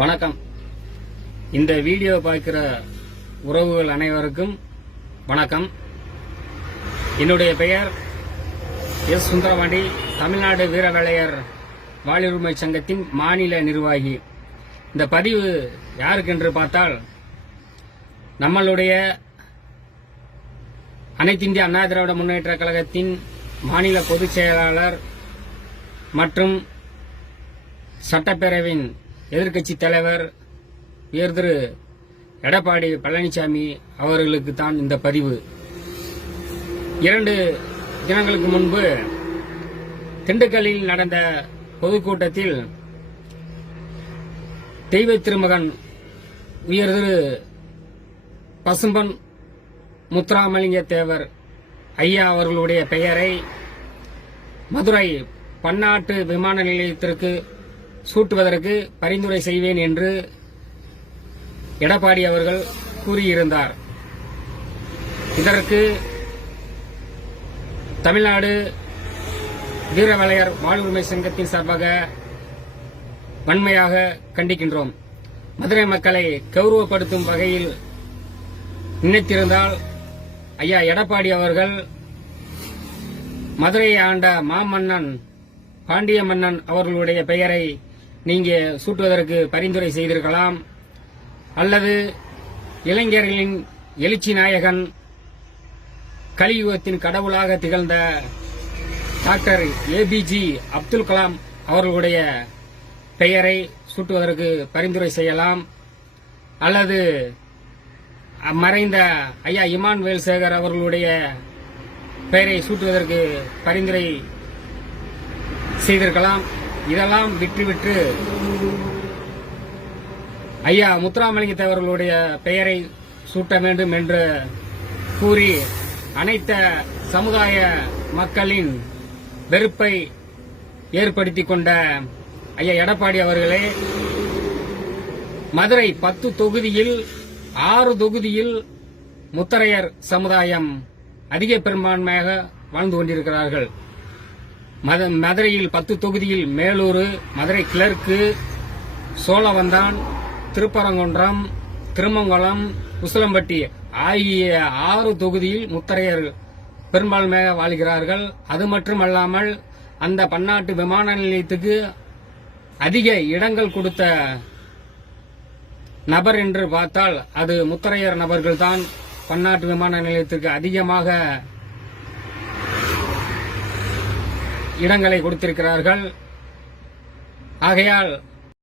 வணக்கம். இந்த வீடியோ பார்க்கிற உறவுகள் அனைவருக்கும் வணக்கம். என்னுடைய பெயர் எஸ். சுந்தரபாண்டி, தமிழ்நாடு வீரவலையர் வாலிபுரிமை சங்கத்தின் மாநில நிர்வாகி. இந்த பதிவு யாருக்கென்று பார்த்தால், நம்மளுடைய அனைத்து இந்திய அண்ணா திராவிட முன்னேற்ற கழகத்தின் மாநில பொதுச் செயலாளர் மற்றும் சட்டப்பேரவையின் எதிர்க்கட்சி தலைவர் திரு எடப்பாடி பழனிசாமி அவர்களுக்கு தான் இந்த பதிவு. 2 தினங்களுக்கு முன்பு திண்டுக்கல்லில் நடந்த பொதுக்கூட்டத்தில் தெய்வ திருமகன் திரு பசும்பொன் முத்துராமலிங்க தேவர் ஐயா அவர்களுடைய பெயரை மதுரை பன்னாட்டு விமான நிலையத்திற்கு சூட்டுவதற்கு பரிந்துரை செய்வேன் என்று எடப்பாடி அவர்கள் கூறியிருந்தார். இதற்கு தமிழ்நாடு வீரவலையர் வாழ்வுரிமை சங்கத்தின் சார்பாக வன்மையாக கண்டிக்கின்றோம். மதுரை மக்களை கௌரவப்படுத்தும் வகையில் நினைத்திருந்தால் ஐயா எடப்பாடி அவர்கள் மதுரையை ஆண்ட மாமன்னன் பாண்டிய மன்னன் அவர்களுடைய பெயரை நீங்க சூட்டுவதற்கு பரிந்துரை செய்திருக்கலாம். அல்லது இளைஞர்களின் எழுச்சி நாயகன், கலியுகத்தின் கடவுளாக திகழ்ந்த டாக்டர் ஏபிஜி அப்துல் கலாம் அவர்களுடைய பெயரை சூட்டுவதற்கு பரிந்துரை செய்யலாம். அல்லது மறைந்த ஐயா இமானுவேல் சேகர் அவர்களுடைய பெயரை சூட்டுவதற்கு பரிந்துரை செய்திருக்கலாம். இதெல்லாம் விட்டுவிட்டு ஐயா முத்துராமலிங்க தேவர்களுடைய பெயரை சூட்ட வேண்டும் என்று கூறி அனைத்து சமுதாய மக்களின் வெறுப்பை ஏற்படுத்திக் கொண்ட ஐயா எடப்பாடி அவர்களே, மதுரை 10 தொகுதியில் 6 தொகுதியில் முத்தரையர் சமுதாயம் அதிக பெரும்பான்மையாக வாழ்ந்து கொண்டிருக்கிறார்கள். மதுரையில் 10 தொகுதியில் மேலூர், மதுரை கிழக்கு, சோழவந்தான், திருப்பரங்குன்றம், திருமங்கலம், உசிலம்பட்டி ஆகிய 6 தொகுதியில் முத்தரையர் பெரும்பான்மையாக வாழ்கிறார்கள். அது மட்டுமல்லாமல் அந்த பன்னாட்டு விமான நிலையத்துக்கு அதிக இடங்கள் கொடுத்த நபர் என்று பார்த்தால் அது முத்தரையர் நபர்கள்தான் பன்னாட்டு விமான நிலையத்திற்கு அதிகமாக இடங்களை கொடுத்திருக்கிறார்கள். ஆகையால்